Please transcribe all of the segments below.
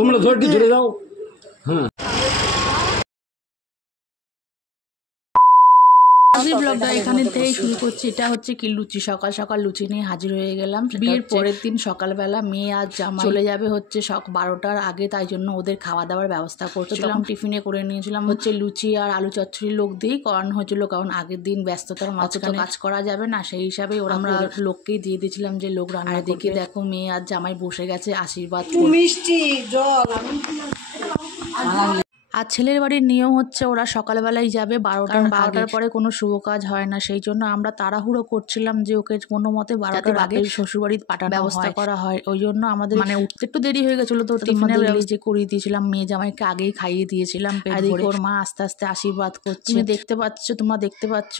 তোমরা ধরে চলে যাও। হ্যাঁ, আজকের ব্লগটা এখানে থেকেই শুরু করছি। এটা হচ্ছে কি লুচি, সকাল সকাল লুচি নিয়ে হাজির হয়ে গেলাম। বিয়ের পরের দিন সকালবেলা মেয়ে আর জামাই চলে যাবে হচ্ছে 12টার আগে, তাই জন্য ওদের খাওয়া দাওয়ার ব্যবস্থা করছিলাম। টিফিনে করে নিয়েছিলাম হচ্ছে লুচি আর আলু চচ্চড়ি। লোক দিয়েই করানো হয়েছিল, কারণ আগের দিন ব্যস্ততার মাঝখানে কাজ করা যাবে না, সেই হিসাবে আমরা লোককেই দিয়ে দিয়েছিলাম যে লোক রান্না। দেখি দেখো মেয়ে আর জামাই বসে গেছে আশীর্বাদ, মিষ্টি জল। আর ছেলের বাড়ির নিয়ম হচ্ছে ওরা সকালবেলায় যাবে 12টার পরে কোনো শুভ কাজ হয় না, সেই জন্য আমরা তাড়াহুড়ো করছিলাম যে ওকে কোনো মতে 12টার আগে শ্বশুরবাড়ি পাঠানোর ব্যবস্থা করা হয়। ওই জন্য আমাদের মানে উঠতে একটু দেরি হয়ে গেছিলো, তো টিফিনের যে করিয়ে দিয়েছিলাম, মেয়ে জামাইকে আগেই খাইয়ে দিয়েছিলাম। আর ওর মা আস্তে আস্তে আশীর্বাদ করছে। তোমরা দেখতে পাচ্ছ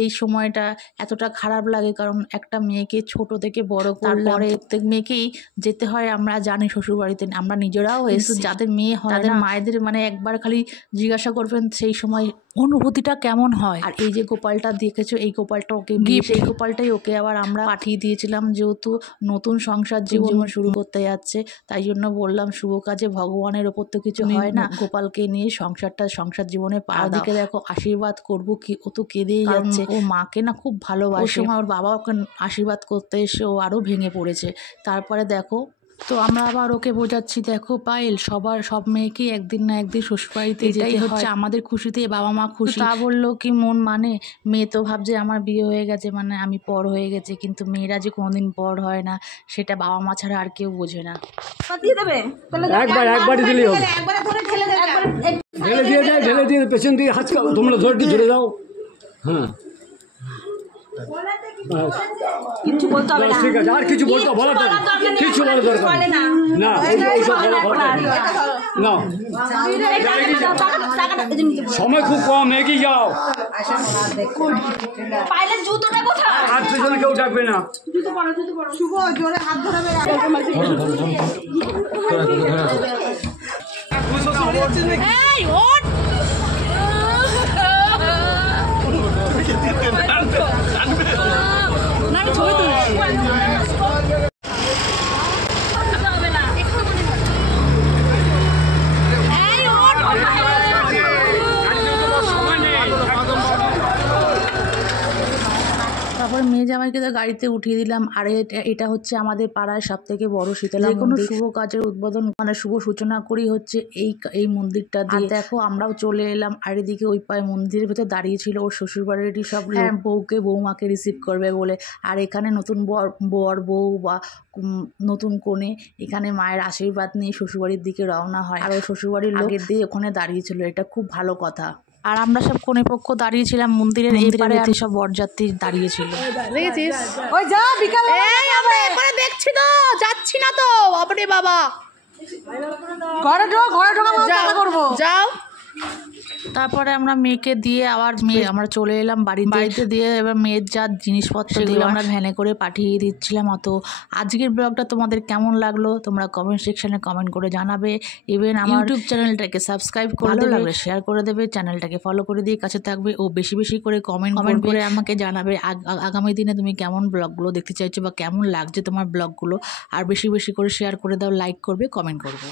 এই সময়টা এতটা খারাপ লাগে, কারণ একটা মেয়েকে ছোট থেকে বড় করলাম, প্রত্যেক মেয়েকেই যেতে হয়। আমরা জানি শ্বশুরবাড়িতে, আমরা নিজেরাও এসে যাদের মেয়ে হয় তাদের মায়েদের মানে একবার খালি জিজ্ঞাসা করবেন সেই সময় অনুভূতিটা কেমন হয়। আর এই যে গোপালটা দেখেছো, এই গোপালটা ওকে গিফট, এই গোপালটাই ওকে আবার আমরা পাঠিয়ে দিয়েছিলাম, যেহেতু নতুন সংসার জীবন শুরু করতে যাচ্ছে, তাই জন্য বললাম শুভ কাজে ভগবানের ওপর তো কিছু হয় না, গোপালকে নিয়ে সংসার জীবনে পা দিকে দেখো আশীর্বাদ করবো কি, ও তো কেঁদেই যাচ্ছে। ও মাকে না খুব ভালোবাসে, ওর বাবা ওকে আশীর্বাদ করতে এসে ও আরও ভেঙে পড়েছে। তারপরে দেখো তো আমরা আবার ওকে বোঝাচ্ছি, দেখো পায়েল, সব মেয়েকেই একদিন না একদিন শ্বশুরবাড়িতে যেতে হচ্ছে, আমাদের খুশিতে বাবা মা খুশি। তা বললো কি মন মানে, মেয়ে তো ভাবছে আমার বিয়ে হয়ে গেছে মানে আমি পর হয়ে গেছে, কিন্তু মেয়েরা যে কোনোদিন পর হয় না সেটা বাবা মা ছাড়া আর কেউ বোঝে না। একবারই দিলেই হবে। ঢেলে দিয়ে পেছন দিয়ে হাত তোমরা ধরে চলে যাও। হ্যাঁ, কিছু বলতে হবে না, ঠিক আছে, আর কিছু বলার কিছু বলার দরকার না। সময় খুব কম, এগিয়ে যাও। আর পেছনে কেউ ডাকবে না। শুভ জোরে হাত ধরাবে। তারপরে মেয়ে জামাইকে তো গাড়িতে উঠিয়ে দিলাম। আর এটা হচ্ছে আমাদের পাড়ার সব থেকে বড় শীতলা মন্দির। কোনো শুভ কাজের উদ্বোধন মানে শুভ সূচনা করি হচ্ছে এই মন্দিরটা দিয়ে। দেখো আমরাও চলে এলাম, আর এদিকে ওই পায়ে মন্দিরের ভেতর দাঁড়িয়ে ছিল ওর শ্বশুরবাড়িরই সব বউকে বৌমাকে রিসিভ করবে বলে। আর এখানে নতুন বর বউ বা নতুন কনে এখানে মায়ের আশীর্বাদ নিয়ে শ্বশুরবাড়ির দিকে রওনা হয়, আর ওর শ্বশুরবাড়ির লোকের দিয়ে ওখানে দাঁড়িয়েছিল, এটা খুব ভালো কথা। আর আমরা সব কোনে পক্ষ দাঁড়িয়েছিলাম মন্দিরের এপারে, আর সব বরযাত্রী দাঁড়িয়েছিল। দেখেছিস ওই যা বিকাল আমরা এপারে দেখছি তো, যাচ্ছি না তো। বাবারে বাবা, ঘরে ঢোকা করবো, যাও। তারপরে আমরা মেয়েকে দিয়ে আবার আমরা চলে এলাম বাড়িতে দিয়ে এবার মেয়ের যা জিনিসপত্র সেগুলো আমরা ভ্যানে করে পাঠিয়ে দিচ্ছিলাম। অত আজকের ব্লগটা তোমাদের কেমন লাগলো তোমরা কমেন্ট সেকশনে কমেন্ট করে জানাবে। ইভেন আমার ইউটিউব চ্যানেলটাকে সাবস্ক্রাইব করে দেবে, শেয়ার করে দেবে, চ্যানেলটাকে ফলো করে দিয়ে কাছে থাকবে, ও বেশি বেশি করে কমেন্ট করে আমাকে জানাবে আগামী দিনে তুমি কেমন ব্লগগুলো দেখতে চাইছো বা কেমন লাগছে তোমার ব্লগগুলো। আর বেশি বেশি করে শেয়ার করে দাও, লাইক করবে, কমেন্ট করবে।